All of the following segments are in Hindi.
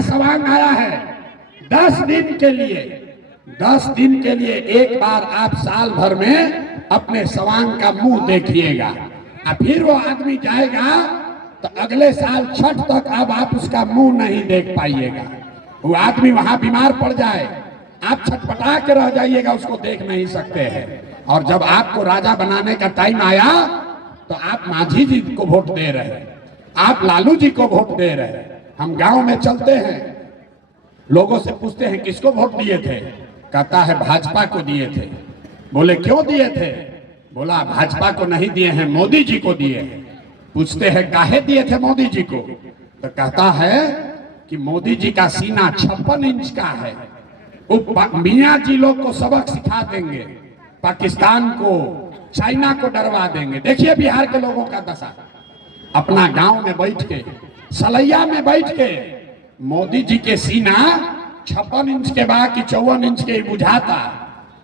का सवांग आया है 10 दिन के लिए। 10 दिन के लिए एक बार आप साल भर में अपने सवांग का मुंह देखिएगा, और फिर वो आदमी जाएगा तो अगले साल छठ तक अब आप उसका मुंह नहीं देख पाइएगा। वो आदमी वहां बीमार पड़ जाए, आप छटपटा के रह जाइएगा, उसको देख नहीं सकते हैं। और जब आपको राजा बनाने का टाइम आया तो आप मांझी जी को वोट दे रहे हैं, आप लालू जी को वोट दे रहे हैं। हम गांव में चलते हैं, लोगों से पूछते हैं किसको वोट दिए थे, कहता है भाजपा को दिए थे। बोले क्यों दिए थे, बोला भाजपा को नहीं दिए हैं, मोदी जी को दिए हैं। पूछते हैं काहे दिए थे मोदी जी को, तो कहता है कि मोदी जी का सीना 56 इंच का है, वो मियाँ जी लोग को सबक सिखा देंगे, पाकिस्तान को चाइना को डरवा देंगे। देखिए बिहार के लोगों का दशा, अपना गांव में बैठ के सलैया में बैठ के मोदी जी के सीना 56 इंच के बाद कि 54 इंच के बुझाता,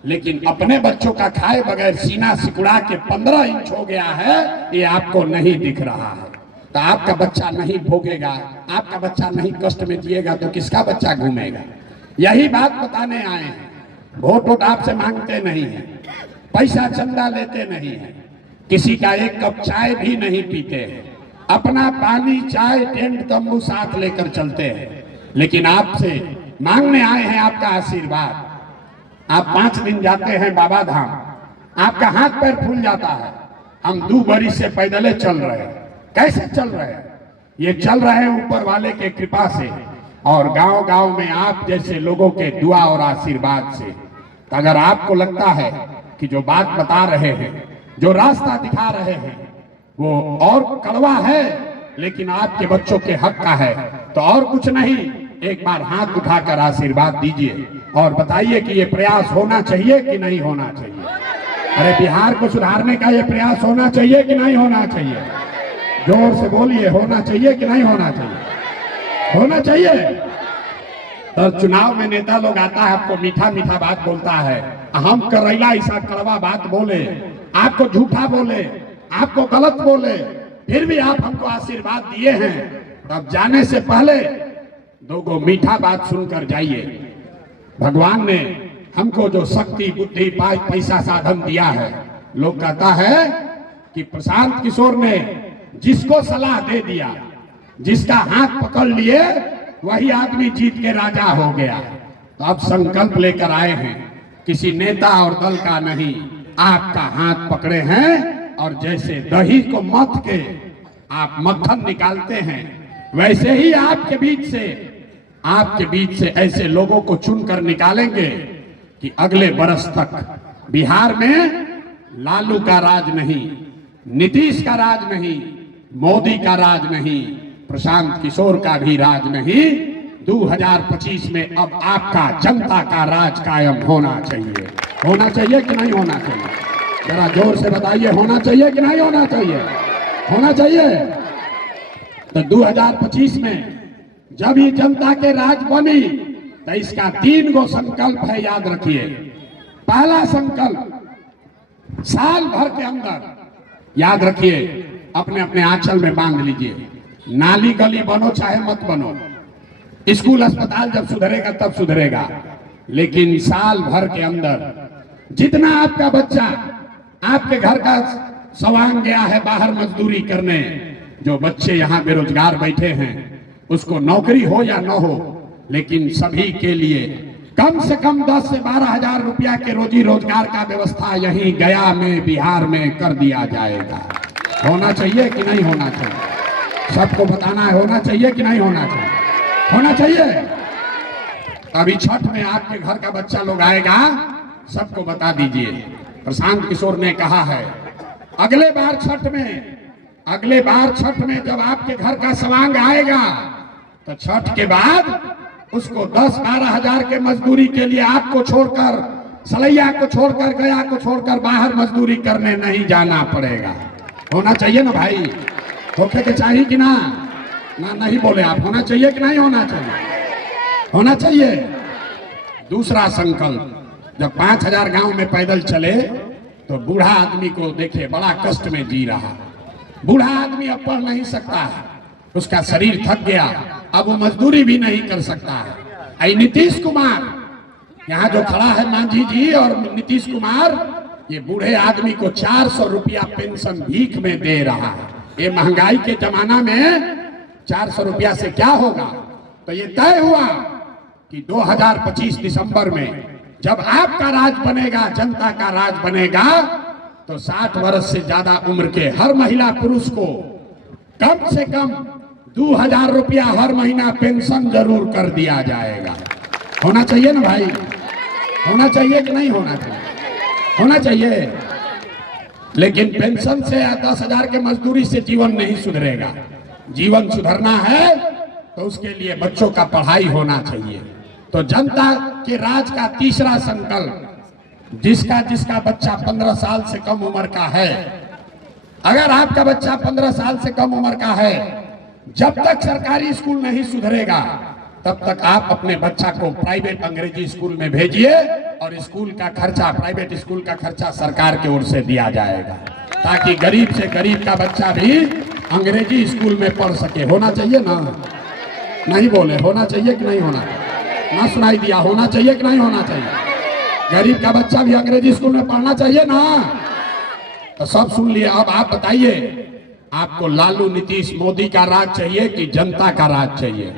लेकिन अपने बच्चों का खाए बगैर सीना सिकुड़ा के 15 इंच हो गया है, ये आपको नहीं दिख रहा है। तो आपका बच्चा नहीं भोगेगा, आपका बच्चा नहीं कष्ट में जिएगा तो किसका बच्चा घूमेगा। यही बात बताने आए हैं। वोट वोट आपसे मांगते नहीं है, पैसा चंदा लेते नहीं है, किसी का एक कप चाय भी नहीं पीते हैं, अपना पानी चाय टेंट तंबू साथ लेकर चलते हैं। लेकिन आपसे मांगने आए हैं आपका आशीर्वाद। आप 5 दिन जाते हैं बाबा धाम, आपका हाथ पैर फूल जाता है। हम 2 बरिस से पैदल चल रहे हैं। कैसे चल रहे हैं, ये चल रहे हैं ऊपर वाले के कृपा से और गांव गांव में आप जैसे लोगों के दुआ और आशीर्वाद से। तो अगर आपको लगता है कि जो बात बता रहे हैं, जो रास्ता दिखा रहे हैं वो और कड़वा है लेकिन आपके बच्चों के हक का है, तो और कुछ नहीं, एक बार हाथ उठाकर आशीर्वाद दीजिए और बताइए कि ये प्रयास होना चाहिए कि नहीं होना चाहिए। अरे बिहार को सुधारने का ये प्रयास होना चाहिए कि नहीं होना चाहिए, जोर से बोलिए, होना चाहिए कि नहीं होना चाहिए, होना चाहिए। और चुनाव में नेता लोग आता है, आपको मीठा मीठा बात बोलता है, हम करैला ऐसा कड़वा बात बोले, आपको झूठा बोले, आपको गलत बोले, फिर भी आप हमको आशीर्वाद दिए हैं, तब जाने से पहले 2 मीठा बात सुनकर जाइए। भगवान ने हमको जो शक्ति बुद्धि पैसा साधन दिया है, लोग कहता है कि प्रशांत किशोर ने जिसको सलाह दे दिया, जिसका हाथ पकड़ लिए, वही आदमी जीत के राजा हो गया। तो अब संकल्प लेकर आए हैं, किसी नेता और दल का नहीं, आपका हाथ पकड़े हैं और जैसे दही को मथ के आप मक्खन निकालते हैं, वैसे ही आपके बीच से ऐसे लोगों को चुनकर निकालेंगे कि अगले बरस तक बिहार में लालू का राज नहीं, नीतीश का राज नहीं, मोदी का राज नहीं, प्रशांत किशोर का भी राज नहीं। 2025 में अब आपका जनता का राज कायम होना चाहिए। होना चाहिए कि नहीं होना चाहिए, जरा जोर से बताइए, होना चाहिए कि नहीं होना चाहिए, होना चाहिए। तो 2025 में जब ये जनता के राज बनी तो इसका 3 गो संकल्प है, याद रखिए। पहला संकल्प साल भर के अंदर, याद रखिए, अपने अपने आंचल में बांध लीजिए, नाली गली बनो चाहे मत बनो, स्कूल अस्पताल जब सुधरेगा तब सुधरेगा, लेकिन साल भर के अंदर जितना आपका बच्चा आपके घर का सवांग गया है बाहर मजदूरी करने, जो बच्चे यहाँ बेरोजगार बैठे हैं, उसको नौकरी हो या न हो, लेकिन सभी के लिए कम से कम 10 से 12 हजार रुपया के रोजी रोजगार का व्यवस्था यहीं गया में, बिहार में कर दिया जाएगा। होना चाहिए कि नहीं होना चाहिए, सबको बताना है, होना चाहिए कि नहीं होना चाहिए, होना चाहिए। अभी छठ में आपके घर का बच्चा लोग आएगा, सबको बता दीजिए। प्रशांत किशोर ने कहा है अगले बार छठ में जब आपके घर का सवांग आएगा तो छठ के बाद उसको 10-12 हजार के मजदूरी के लिए आपको छोड़कर, सलैया को छोड़कर, गया को छोड़कर बाहर मजदूरी करने नहीं जाना पड़ेगा। होना चाहिए ना भाई, होके के चाहिए कि ना नहीं बोले आप, होना चाहिए कि नहीं होना चाहिए, होना चाहिए। दूसरा संकल्प, जब 5000 गांव में पैदल चले तो बूढ़ा आदमी को देखे बड़ा कष्ट में जी रहा, बूढ़ा आदमी अब पढ़ नहीं सकता है, उसका शरीर थक गया, अब वो मजदूरी भी नहीं कर सकता है। आई नीतीश कुमार यहाँ जो खड़ा है, मांझी जी और नीतीश कुमार, ये बूढ़े आदमी को 400 रुपया पेंशन भीख में दे रहा है। ये महंगाई के जमाना में 400 रुपया से क्या होगा। तो ये तय हुआ कि 2025 दिसंबर में जब आपका राज बनेगा, जनता का राज बनेगा, तो 60 वर्ष से ज्यादा उम्र के हर महिला पुरुष को कम से कम 2000 रुपया हर महीना पेंशन जरूर कर दिया जाएगा। होना चाहिए ना भाई, होना चाहिए कि नहीं होना चाहिए? होना चाहिए। लेकिन पेंशन से 10,000 के मजदूरी से जीवन नहीं सुधरेगा। जीवन सुधरना है तो उसके लिए बच्चों का पढ़ाई होना चाहिए। तो जनता के राज का तीसरा संकल्प, जिसका जिसका बच्चा 15 साल से कम उम्र का है, अगर आपका बच्चा 15 साल से कम उम्र का है, जब तक सरकारी स्कूल नहीं सुधरेगा तब तक आप अपने बच्चा को प्राइवेट अंग्रेजी स्कूल में भेजिए और स्कूल का खर्चा, प्राइवेट स्कूल का खर्चा सरकार की ओर से दिया जाएगा, ताकि गरीब से गरीब का बच्चा भी अंग्रेजी स्कूल में पढ़ सके। होना चाहिए ना? नहीं बोले होना चाहिए कि नहीं होना? ना सुनाई दिया, होना चाहिए कि नहीं होना चाहिए? गरीब का बच्चा भी अंग्रेजी स्कूल में पढ़ना चाहिए ना? तो सब सुन लिए। अब आप बताइए, आपको लालू नीतीश मोदी का राज चाहिए कि जनता का राज चाहिए?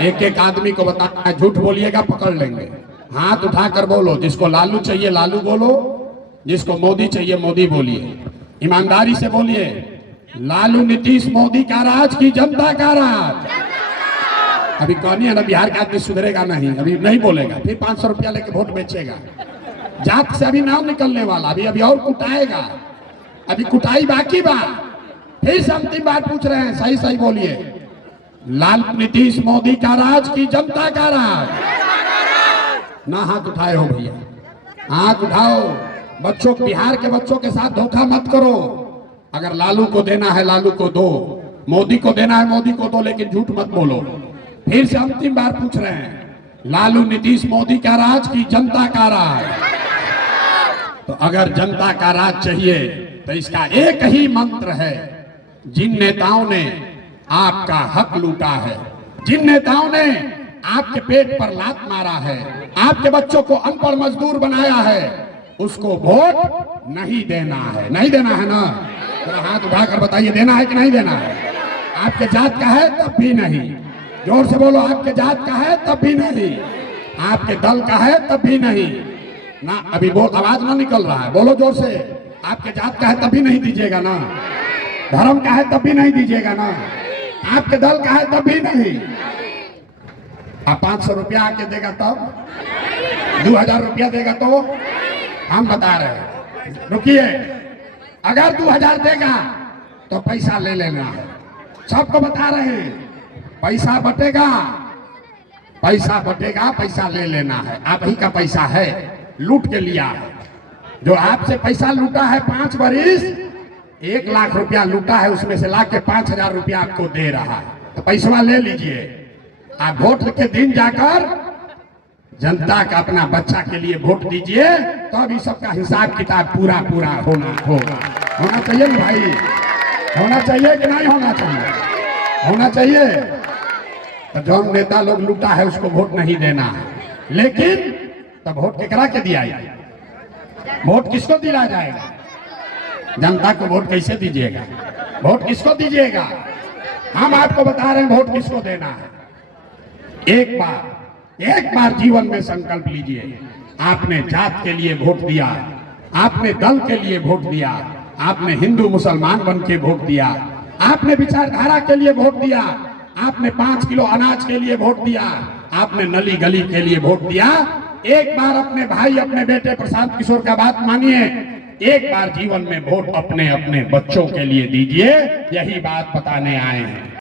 एक एक आदमी को बताना है, झूठ बोलिएगा पकड़ लेंगे। हाथ उठाकर बोलो, जिसको लालू चाहिए लालू बोलो, जिसको मोदी चाहिए मोदी बोलिए। ईमानदारी से बोलिए, लालू नीतीश मोदी का राज की जनता का राज? अभी कौन है ना, बिहार का आदमी सुधरेगा नहीं, अभी नहीं बोलेगा, फिर 500 रुपया लेके वोट बेचेगा। जात से अभी नाम निकलने वाला, अभी अभी और कुटाएगा, अभी कुटाई बाकी बा। फिर से अंतिम बात पूछ रहे हैं, सही सही बोलिए, लालू नीतीश मोदी का राज की जनता का राज? ना हाथ उठाए हो भैया, हाथ उठाओ। बच्चों, बिहार के बच्चों के साथ धोखा मत करो। अगर लालू को देना है लालू को दो, मोदी को देना है मोदी को दो, लेकिन झूठ मत बोलो। फिर से अंतिम बार पूछ रहे हैं, लालू नीतीश मोदी का राज की जनता का राज? तो अगर जनता का राज चाहिए तो इसका एक ही मंत्र है, जिन नेताओं ने आपका हक लूटा है, जिन नेताओं ने आपके पेट पर लात मारा है, आपके बच्चों को अनपढ़ मजदूर बनाया है, उसको वोट नहीं देना है। नहीं देना है ना? जरा हाथ उठाकर बताइए, देना है कि नहीं देना है? आपके जात का है तब भी नहीं। जोर से बोलो, आपके जात का है तब भी नहीं, आपके दल का है तब भी नहीं ना। अभी बोल, आवाज ना निकल रहा है, बोलो जोर से। आपके जात का है तब भी नहीं दीजिएगा ना? धर्म का है तब भी नहीं दीजिएगा ना? आपके दल का है तब भी नहीं? आप 500 रुपया आके देगा तब? 2000 रुपया देगा तो? हम बता रहे हैं, रुकिए, अगर 2000 देगा तो पैसा ले लेना है। सबको बता रहे हैं, पैसा बटेगा, पैसा बटेगा, पैसा ले लेना है। आप ही का पैसा है, लूट के लिया है। जो आपसे पैसा लूटा है 5 बरिस, 1 लाख रुपया लूटा है, उसमें से ला के 5000 रुपया आपको दे रहा है। तो पैसा ले लीजिए। आप वोट के दिन जाकर जनता का, अपना बच्चा के लिए वोट दीजिए, तो अभी सबका हिसाब किताब पूरा पूरा होना होगा। होना चाहिए ना भाई? होना चाहिए कि नहीं होना चाहिए? होना चाहिए। तो जो नेता लोग लूटा है उसको वोट नहीं देना है, लेकिन तब वोट केकरा के दिया जाए? वोट किसको दिया जाएगा? जनता को वोट कैसे दीजिएगा? वोट किसको दीजिएगा? हम आपको बता रहे हैं वोट किसको देना है। एक बार जीवन में संकल्प लीजिए, आपने जात के लिए वोट दिया, आपने दल के लिए वोट दिया, आपने हिंदू मुसलमान बन के वोट दिया, आपने विचारधारा के लिए वोट दिया, आपने 5 किलो अनाज के लिए वोट दिया, आपने नली गली के लिए वोट दिया। एक बार अपने भाई, अपने बेटे प्रशांत किशोर का बात मानिए, एक बार जीवन में वोट अपने अपने बच्चों के लिए दीजिए। यही बात बताने आए हैं।